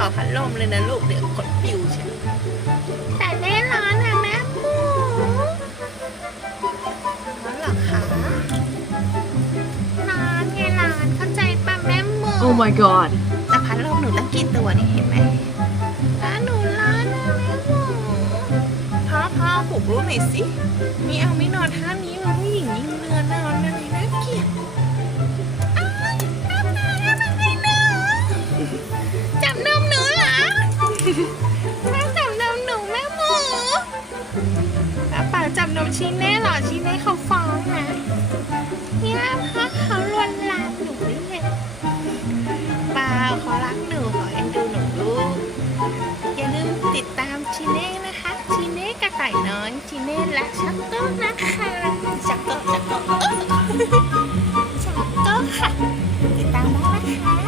อพัดลมเลยนะลูกเดี๋ยวกดปิวใช่ไหมแต่แน่ร้อนอะแม่หมูร้อนเหรอคะร้อนไงร้อนเข้าใจป่ะแม่หมู Oh my god แต่พัดลมหนูตั้งกี่ตัวนี่เห็นไหมร้านหนูร้อนนะแม่หมูพ่อพ่อปลุกลูกหน่อยสิมีเอาไม่นอนท่านี้มันผู้หญิงยิ่งเรือน แม่จับนมหนูแม่หมูกระป๋าจับนมชีเน่หรอชีเน่เขาฟ้องนะเนี่ยพ่อเขาลวนลามหนูเนี่ยเปล่าเขารักหนูขอเอ็นดูหนูลูกอย่าลืมติดตามชีเน่นะคะชีเน่กระต่ายน้อยชีเน่และชักโต๊ะนะคะชักโต๊ะชักโต๊ะชักโต๊ะค่ะติดตามได้นะคะ